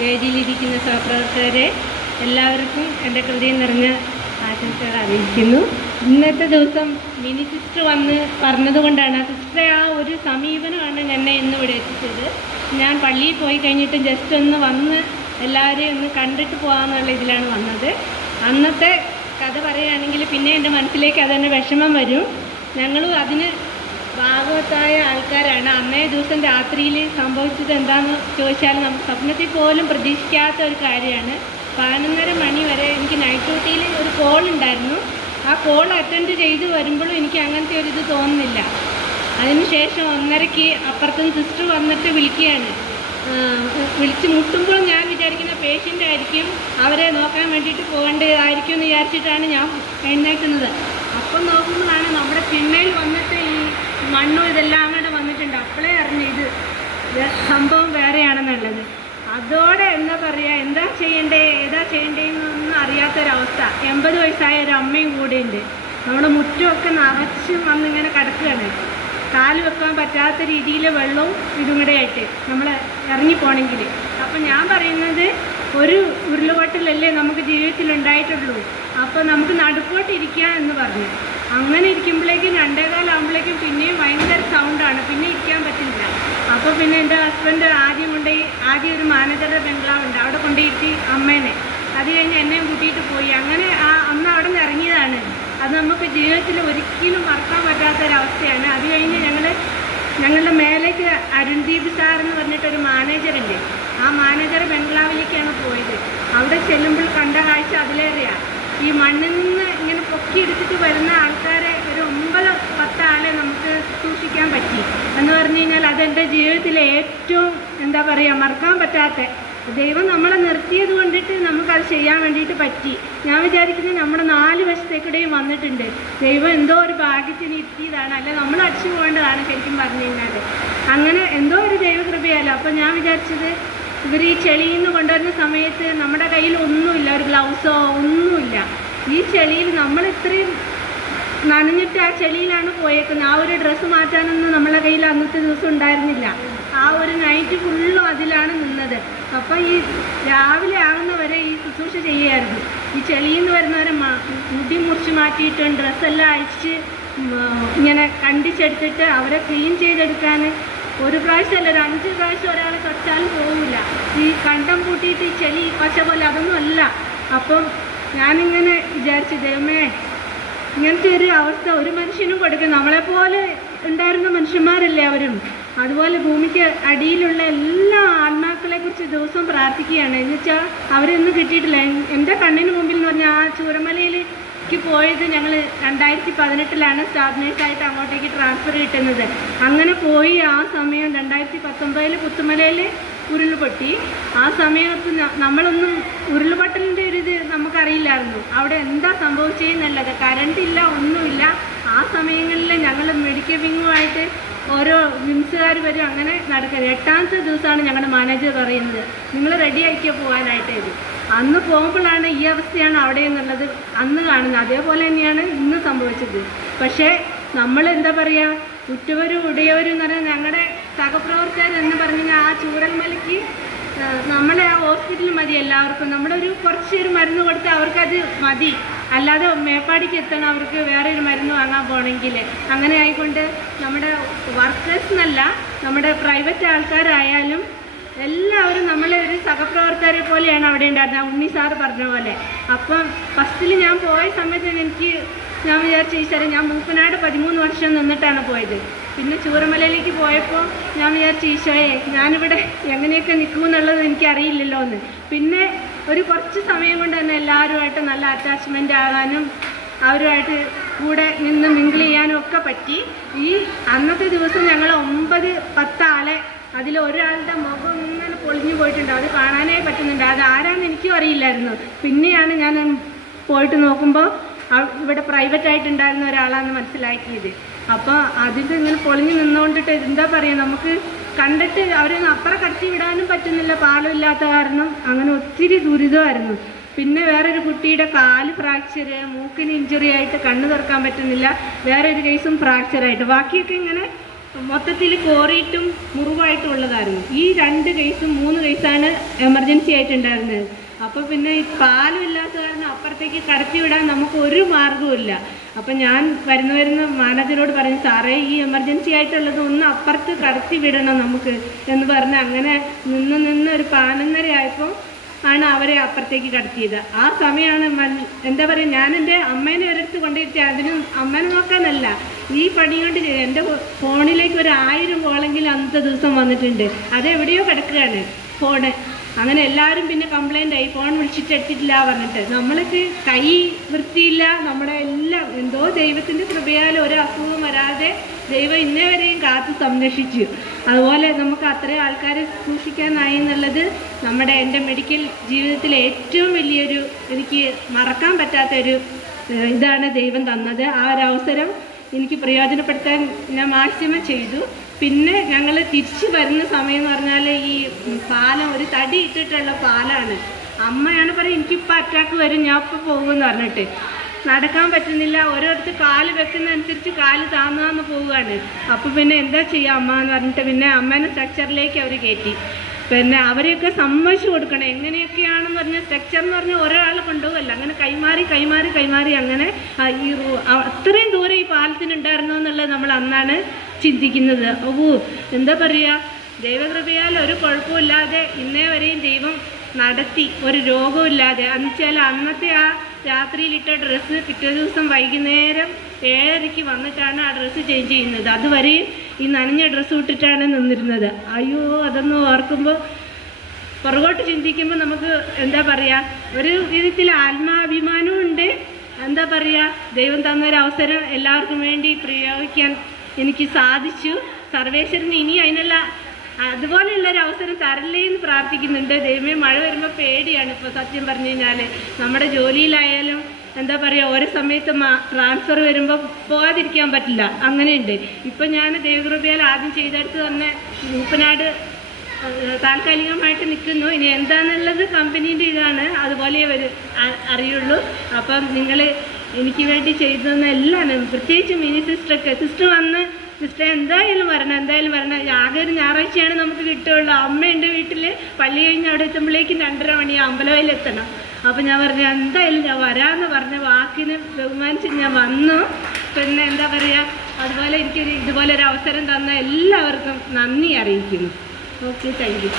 വേദിയിലിരിക്കുന്ന സഹപ്രവർത്തകരെ എല്ലാവർക്കും എൻ്റെ ഹൃദയം നിറഞ്ഞ ആശംസകൾ അറിയിക്കുന്നു. ഇന്നത്തെ ദിവസം മിനി സിസ്റ്റർ വന്ന് പറഞ്ഞതുകൊണ്ടാണ്, സിസ്റ്ററെ ആ ഒരു സമീപനമാണ് എന്നെ ഇന്നിവിടെ എത്തിച്ചത്. ഞാൻ പള്ളിയിൽ പോയി കഴിഞ്ഞിട്ട് ജസ്റ്റ് ഒന്ന് വന്ന് എല്ലാവരെയും ഒന്ന് കണ്ടിട്ട് പോകാമെന്നുള്ള ഇതിലാണ് വന്നത്. അന്നത്തെ കഥ പറയുകയാണെങ്കിൽ പിന്നെ എൻ്റെ മനസ്സിലേക്ക് അതെന്നെ വിഷമം വരും. ഞങ്ങളും അതിന് ഭാഗവത്തായ ആൾക്കാരാണ്. അന്നേ ദിവസം രാത്രിയിൽ സംഭവിച്ചത് എന്താണെന്ന് ചോദിച്ചാൽ നമുക്ക് സ്വപ്നത്തിൽ പോലും പ്രതീക്ഷിക്കാത്ത ഒരു കാര്യമാണ്. 11:30 മണി വരെ എനിക്ക് നൈറ്റ് ഡ്യൂട്ടിയിൽ ഒരു കോൾ ഉണ്ടായിരുന്നു. ആ കോൾ അറ്റൻഡ് ചെയ്ത് വരുമ്പോഴും എനിക്ക് അങ്ങനത്തെ ഒരു ഇത് തോന്നുന്നില്ല. അതിനുശേഷം 1:30-ക്ക് അപ്പുറത്തുനിന്ന് സിസ്റ്റർ വന്നിട്ട് വിളിക്കുകയാണ്. വിളിച്ച് മുട്ടുമ്പോൾ ഞാൻ വിചാരിക്കുന്ന പേഷ്യൻ്റ് ആയിരിക്കും, അവരെ നോക്കാൻ വേണ്ടിയിട്ട് പോകേണ്ടതായിരിക്കും എന്ന് വിചാരിച്ചിട്ടാണ് ഞാൻ എഴുന്നേൽക്കുന്നത്. അപ്പം നോക്കുമ്പോഴാണ് നമ്മുടെ പിന്നയിൽ വന്നിട്ട് ഈ മണ്ണും ഇതെല്ലാം കൂടെ വന്നിട്ടുണ്ട്. അപ്പോഴേ അറിഞ്ഞു ഇത് സംഭവം വേറെയാണെന്നുള്ളത്. അതോടെ എന്താ പറയുക, എന്താ ചെയ്യേണ്ടതെന്നൊന്നും അറിയാത്തൊരവസ്ഥ. 80 വയസ്സായ ഒരു അമ്മയും കൂടെ ഉണ്ട്. നമ്മുടെ മുറ്റമൊക്കെ നിറച്ചും വന്നിങ്ങനെ കിടക്കുകയാണ്. കാല് വെക്കാൻ പറ്റാത്ത രീതിയിൽ വെള്ളവും ഇതും കൂടെ ആയിട്ട് നമ്മൾ ഇറങ്ങിപ്പോണെങ്കിൽ. അപ്പം ഞാൻ പറയുന്നത്, ഒരു ഉരുളുപൊട്ടലല്ലേ നമുക്ക് ജീവിതത്തിൽ ഉണ്ടായിട്ടുള്ളൂ. അപ്പോൾ നമുക്ക് നടുക്കോട്ടിരിക്കുക എന്ന് പറഞ്ഞു. അങ്ങനെ ഇരിക്കുമ്പോഴേക്കും 2:15 ആകുമ്പോഴേക്കും പിന്നെയും ഭയങ്കര സൗണ്ടാണ്, പിന്നെ ഇരിക്കാൻ പറ്റില്ല. അപ്പോൾ പിന്നെ എൻ്റെ ഹസ്ബൻഡ് ആദ്യം ഒരു മാനേജറുടെ ബംഗ്ലാവുണ്ട്, അവിടെ കൊണ്ടുപോയിട്ട് അമ്മേനെ, അത് കഴിഞ്ഞ് എന്നെയും കൂട്ടിയിട്ട് പോയി. അങ്ങനെ അന്ന് അവിടെ നിന്ന് ഇറങ്ങിയതാണ്. അത് നമുക്ക് ജീവിതത്തിൽ ഒരിക്കലും മറക്കാൻ പറ്റാത്തൊരവസ്ഥയാണ്. അത് കഴിഞ്ഞ് ഞങ്ങളുടെ മേലേക്ക് അരുൺദീപ് സാർ എന്ന് പറഞ്ഞിട്ടൊരു മാനേജറുണ്ട്. ആ മാനേജർ ബംഗ്ലാവിലേക്കാണ് പോയത്. അവിടെ ചെല്ലുമ്പോൾ കണ്ട കാഴ്ച അതിലേറെയാണ്. ഈ മണ്ണിൽ നിന്ന് ഇങ്ങനെ പൊക്കിയെടുത്തിട്ട് വരുന്ന ആൾക്കാരെ ഒരു 9-10 ആളെ നമുക്ക് സൂക്ഷിക്കാൻ പറ്റി എന്ന് പറഞ്ഞു കഴിഞ്ഞാൽ അതെൻ്റെ ജീവിതത്തിലെ ഏറ്റവും എന്താ പറയുക, മറക്കാൻ പറ്റാത്ത, ദൈവം നമ്മളെ നിർത്തിയത് കൊണ്ടിട്ട് നമുക്കത് ചെയ്യാൻ വേണ്ടിയിട്ട് പറ്റി. ഞാൻ വിചാരിക്കുന്നത് നമ്മുടെ 4 വശത്തേക്കൂടെയും വന്നിട്ടുണ്ട്. ദൈവം എന്തോ ഒരു ഭാഗ്യത്തിന് ഇരുത്തിയതാണ്, അല്ല നമ്മൾ അടിച്ചു പോകേണ്ടതാണ് ശരിക്കും പറഞ്ഞു കഴിഞ്ഞാൽ. അങ്ങനെ എന്തോ ഒരു ദൈവകൃപയല്ല. അപ്പോൾ ഞാൻ വിചാരിച്ചത്, ഇവർ ഈ ചെളിയിൽ നിന്ന് കൊണ്ടുവരുന്ന സമയത്ത് നമ്മുടെ കയ്യിൽ ഒന്നുമില്ല, ഒരു ഗ്ലൗസോ ഒന്നുമില്ല. ഈ ചെളിയിൽ നമ്മൾ ഇത്രയും നനഞ്ഞിട്ട് ആ ചെളിയിലാണ് പോയേക്കുന്നത്. ആ ഒരു ഡ്രസ്സ് മാറ്റാനൊന്നും നമ്മളെ കയ്യിൽ അന്നത്തെ ദിവസം ഉണ്ടായിരുന്നില്ല. ആ ഒരു നൈറ്റ് ഫുള്ളും അതിലാണ് നിന്നത്. അപ്പോൾ ഈ രാവിലെ ആകുന്നവരെ ഈ ശുശ്രൂഷ ചെയ്യുമായിരുന്നു. ഈ ചെളിയിൽ നിന്ന് വരുന്നവരെ മുടി മുറിച്ച് മാറ്റിയിട്ടും ഡ്രസ്സെല്ലാം അഴിച്ച് ഇങ്ങനെ കണ്ടിച്ചെടുത്തിട്ട് അവരെ ക്ലീൻ ചെയ്തെടുക്കാൻ ഒരു പ്രാവശ്യമല്ല, ഒരു 5 പ്രാവശ്യം ഒരാളെ തൊട്ടാലും പോകില്ല. ഈ കണ്ടം പൂട്ടിയിട്ട് ഈ ചെളി പച്ച പോലെ അതൊന്നും അല്ല. അപ്പം ഞാനിങ്ങനെ വിചാരിച്ചു, ദൈവമേ, ഇങ്ങനത്തെ ഒരു അവസ്ഥ ഒരു മനുഷ്യനും കൊടുക്കും. നമ്മളെപ്പോലെ ഉണ്ടായിരുന്ന മനുഷ്യന്മാരല്ലേ അവരും. അതുപോലെ ഭൂമിക്ക് അടിയിലുള്ള എല്ലാ ആത്മാക്കളെക്കുറിച്ച് ദിവസവും പ്രാർത്ഥിക്കുകയാണ്. എന്നുവെച്ചാൽ അവരൊന്നും കിട്ടിയിട്ടില്ല. എൻ്റെ കണ്ണിന് മുമ്പിൽ എന്ന് പറഞ്ഞാൽ ആ ചൂരമലയിലേക്ക് പോയത് ഞങ്ങൾ 2018-ലാണ് സ്റ്റാഫ് നേഴ്സായിട്ട് അങ്ങോട്ടേക്ക് ട്രാൻസ്ഫർ കിട്ടുന്നത്. അങ്ങനെ പോയി ആ സമയം 2019 പുത്തുമലയിൽ ഉരുൾപൊട്ടി. ആ സമയത്ത് നമ്മളൊന്നും ഉരുൾപൊട്ടലിൻ്റെ ഒരു ഇത് നമുക്കറിയില്ലായിരുന്നു. അവിടെ എന്താ സംഭവിച്ചതെന്നുള്ളത്, കറണ്ടില്ല, ഒന്നുമില്ല. ആ സമയങ്ങളിൽ ഞങ്ങൾ മെഡിക്കൽ വിങ്ങുമായിട്ട് ഓരോ വിംസുകാർ വരും, അങ്ങനെ നടക്കുന്നത്. 8ാമത്തെ ദിവസമാണ് ഞങ്ങളുടെ മാനേജർ പറയുന്നത്, നിങ്ങൾ റെഡി ആക്കിയോ പോകാനായിട്ട്. അന്ന് പോകുമ്പോഴാണ് ഈ അവസ്ഥയാണ് അവിടെ എന്നുള്ളത് അന്ന് കാണുന്നത്. അതേപോലെ തന്നെയാണ് ഇന്ന് സംഭവിച്ചത്. പക്ഷേ നമ്മൾ എന്താ പറയുക, ഉറ്റവരും ഉടയവരും എന്ന് പറഞ്ഞാൽ ഞങ്ങളുടെ സഹപ്രവർത്തകർ എന്ന് പറഞ്ഞാൽ ആ ചൂരൽമലയ്ക്ക് നമ്മളെ ആ ഹോസ്പിറ്റൽ മതി എല്ലാവർക്കും. നമ്മളൊരു കുറച്ചൊരു മരുന്ന് കൊടുത്ത് അവർക്കത് മതി. അല്ലാതെ മേപ്പാടിക്ക് എത്തണം അവർക്ക് വേറെ ഒരു മരുന്ന് വാങ്ങാൻ പോകണമെങ്കിൽ. അങ്ങനെ ആയിക്കൊണ്ട് നമ്മുടെ വർക്കേഴ്സ് എന്നല്ല, നമ്മുടെ പ്രൈവറ്റ് ആൾക്കാരായാലും എല്ലാവരും നമ്മളെ ഒരു സഹപ്രവർത്തകരെ പോലെയാണ് അവിടെ ഉണ്ടായിരുന്നത്, ഉണ്ണി സാറ് പറഞ്ഞ പോലെ. അപ്പം ഫസ്റ്റിൽ ഞാൻ പോയ സമയത്ത് ഞാൻ വിചാരിച്ച ഈശ്വരൻ, ഞാൻ മൂപ്പനാട് 13 വർഷം നിന്നിട്ടാണ് പോയത്. പിന്നെ ചൂരമലയിലേക്ക് പോയപ്പോൾ ഞാൻ വിചാരിച്ച ഈശോയെ, ഞാനിവിടെ എങ്ങനെയൊക്കെ നിൽക്കുമെന്നുള്ളത് എനിക്കറിയില്ലല്ലോ എന്ന്. പിന്നെ ഒരു കുറച്ച് സമയം കൊണ്ട് തന്നെ എല്ലാവരുമായിട്ട് നല്ല അറ്റാച്ച്മെൻ്റ് ആകാനും അവരുമായിട്ട് കൂടെ നിന്ന് മിങ്കിൾ ചെയ്യാനും ഒക്കെ പറ്റി. ഈ അന്നത്തെ ദിവസം ഞങ്ങൾ 9-10 ആളെ, അതിലൊരാളുടെ മുഖം ഇങ്ങനെ പൊളിഞ്ഞു പോയിട്ടുണ്ട്, അത് കാണാനേ പറ്റുന്നുണ്ട്. അത് ആരാണെന്ന് എനിക്കും അറിയില്ലായിരുന്നു. പിന്നെയാണ് ഞാൻ പോയിട്ട് നോക്കുമ്പോൾ ഇവിടെ പ്രൈവറ്റായിട്ടുണ്ടായിരുന്ന ഒരാളാണെന്ന് മനസ്സിലാക്കിയത്. അപ്പോൾ അതിൻ്റെ ഇങ്ങനെ പൊളിഞ്ഞ് നിന്നുകൊണ്ടിട്ട് എന്താ പറയുക, നമുക്ക് കണ്ടിട്ട് അവരൊന്നും അപ്പുറം കടത്തി വിടാനും പറ്റുന്നില്ല, പാലമില്ലാത്ത കാരണം. അങ്ങനെ ഒത്തിരി ദുരിതമായിരുന്നു. പിന്നെ വേറൊരു കുട്ടിയുടെ കാല് ഫ്രാക്ചർ, മൂക്കിന് ഇഞ്ചുറി ആയിട്ട് കണ്ണ് തുറക്കാൻ പറ്റുന്നില്ല, വേറൊരു കേസും ഫ്രാക്ചറായിട്ട്. ബാക്കിയൊക്കെ ഇങ്ങനെ മൊത്തത്തിൽ കോറിയിട്ടും മുറിവായിട്ടും ഉള്ളതായിരുന്നു. ഈ 2 കേസും 3 കേസാണ് എമർജൻസി ആയിട്ടുണ്ടായിരുന്നത്. അപ്പോൾ പിന്നെ ഈ പാലും ഇല്ലാത്ത കാരണം അപ്പുറത്തേക്ക് കടത്തി വിടാൻ നമുക്ക് ഒരു മാർഗ്ഗവുമില്ല. അപ്പം ഞാൻ വരുന്ന മാനേജരോട് പറഞ്ഞു, സാറേ ഈ എമർജൻസി ആയിട്ടുള്ളത് ഒന്ന് അപ്പുറത്ത് കടത്തി വിടണം നമുക്ക് എന്ന് പറഞ്ഞ് അങ്ങനെ നിന്ന് ഒരു 11:30 ആയപ്പോൾ ആണ് അവരെ അപ്പുറത്തേക്ക് കടത്തിയത്. ആ സമയമാണ് എന്താ പറയുക, ഞാൻ എൻ്റെ അമ്മേനെ ഒരിടത്ത് കൊണ്ടിട്ട് അതിന് അമ്മേനെ നോക്കാനല്ല, ഈ പണി കൊണ്ട് എൻ്റെ ഫോണിലേക്ക് ഒരു 1000 കോളെങ്കിലും അന്നത്തെ ദിവസം വന്നിട്ടുണ്ട്. അതെവിടെയോ കിടക്കുകയാണ് ഫോണ്. അങ്ങനെ എല്ലാവരും പിന്നെ കംപ്ലൈൻ്റ് ആയി, ഫോൺ വിളിച്ചിട്ട് എടുത്തിട്ടില്ല പറഞ്ഞിട്ട്. നമ്മൾക്ക് കൈ വൃത്തിയില്ല, നമ്മുടെ എല്ലാം എന്തോ ദൈവത്തിൻ്റെ കൃപയാൽ ഒരു അസുഖം വരാതെ ദൈവം ഇന്നേ വരെയും കാത്തു സംരക്ഷിച്ചു. അതുപോലെ നമുക്ക് അത്രയും ആൾക്കാരെ സൂക്ഷിക്കാനായി എന്നുള്ളത് എൻ്റെ മെഡിക്കൽ ജീവിതത്തിലെ ഏറ്റവും വലിയൊരു, എനിക്ക് മറക്കാൻ പറ്റാത്തൊരു ഇതാണ് ദൈവം തന്നത്. ആ ഒരു അവസരം എനിക്ക് പ്രയോജനപ്പെടുത്താൻ ഞാൻ മാക്സിമം ചെയ്തു. പിന്നെ ഞങ്ങൾ തിരിച്ചു വരുന്ന സമയം എന്ന് പറഞ്ഞാൽ ഈ പാലം ഒരു തടി ഇട്ടിട്ടുള്ള പാലാണ്. അമ്മയാണ് പറയും എനിക്കിപ്പോൾ അറ്റാക്ക് വരും, ഞാൻ ഇപ്പോൾ പോകുമെന്ന് പറഞ്ഞിട്ട്. നടക്കാൻ പറ്റുന്നില്ല, ഓരോരുത്തർ കാല് വെക്കുന്നതനുസരിച്ച് കാല് താന്നാന്ന് പോവുകയാണ്. അപ്പോൾ പിന്നെ എന്താ ചെയ്യുക അമ്മ എന്ന് പറഞ്ഞിട്ട് പിന്നെ അമ്മേനെ സ്ട്രക്ചറിലേക്ക് അവർ കയറ്റി. പിന്നെ അവരെയൊക്കെ സമ്മതിച്ചു കൊടുക്കണം. എങ്ങനെയൊക്കെയാണെന്ന് പറഞ്ഞാൽ സ്ട്രക്ചർ എന്ന് പറഞ്ഞാൽ ഒരാൾ കൊണ്ടുപോകല്ല, അങ്ങനെ കൈമാറി അങ്ങനെ ഈ അത്രയും ദൂരം ഈ പാലത്തിനുണ്ടായിരുന്നു എന്നുള്ളത് നമ്മൾ അന്നാണ് ചിന്തിക്കുന്നത്. എന്താ പറയുക, ദൈവകൃപയാൽ ഒരു കുഴപ്പമില്ലാതെ ഇന്നേ വരെയും ദൈവം നടത്തി, ഒരു രോഗമില്ലാതെ. എന്നുവെച്ചാൽ അന്നത്തെ ആ രാത്രിയിലിട്ട ഡ്രസ്സ് പിറ്റേ ദിവസം വൈകുന്നേരം 7:30 വന്നിട്ടാണ് ആ ഡ്രസ്സ് ചേഞ്ച് ചെയ്യുന്നത്. അതുവരെയും ഈ നനഞ്ഞ ഡ്രസ്സ് ഇട്ടിട്ടാണ് നിന്നിരുന്നത്. അയ്യോ, അതൊന്നും ഓർക്കുമ്പോൾ പുറകോട്ട് ചിന്തിക്കുമ്പോൾ നമുക്ക് എന്താ പറയുക, ഒരു വിധത്തിൽ ആത്മാഭിമാനവും ഉണ്ട്. എന്താ പറയുക, ദൈവം തന്നൊരവസരം എല്ലാവർക്കും വേണ്ടി പ്രയോഗിക്കാൻ എനിക്ക് സാധിച്ചു. സർവേശ്വരന് ഇനി അതിനുള്ള അതുപോലെയുള്ളൊരു അവസരം തരല്ലേ എന്ന് പ്രാർത്ഥിക്കുന്നുണ്ട്. ദൈവമേ, മഴ വരുമ്പോൾ പേടിയാണ്. ഇപ്പോൾ സത്യം പറഞ്ഞു കഴിഞ്ഞാൽ നമ്മുടെ ജോലിയിലായാലും എന്താ പറയുക, ഓരോ സമയത്ത് ട്രാൻസ്ഫർ വരുമ്പോൾ പോകാതിരിക്കാൻ പറ്റില്ല, അങ്ങനെയുണ്ട്. ഇപ്പം ഞാൻ ദൈവകൃപയാൽ ആദ്യം ചെയ്തെടുത്ത് തന്നെ മൂപ്പനാട് താൽക്കാലികമായിട്ട് നിൽക്കുന്നു. ഇനി എന്താണെന്നുള്ളത് കമ്പനീൻ്റെ ഇതാണ്, അതുപോലെ അറിയുള്ളൂ. അപ്പം നിങ്ങൾ എനിക്ക് വേണ്ടി ചെയ്തതെന്ന എല്ലാവരും, പ്രത്യേകിച്ച് മിനി സിസ്റ്റർ വന്ന് സിസ്റ്റർ എന്തായാലും വരണം. ആകെ ഒരു ഞായറാഴ്ചയാണ് നമുക്ക് കിട്ടുകയുള്ളൂ. അമ്മയുണ്ട് വീട്ടിൽ, പള്ളി കഴിഞ്ഞ് അവിടെ എത്തുമ്പോഴേക്കും 2:30 മണി അമ്പലവയലെത്തണം. അപ്പോൾ ഞാൻ പറഞ്ഞു എന്തായാലും ഞാൻ വരാമെന്ന് പറഞ്ഞ വാക്കിന് ബഹുമാനിച്ച് ഞാൻ വന്നു. പിന്നെ എന്താ പറയുക, അതുപോലെ എനിക്കൊരു ഇതുപോലൊരു അവസരം തന്ന എല്ലാവർക്കും നന്ദി അറിയിക്കുന്നു. Okay, thank you.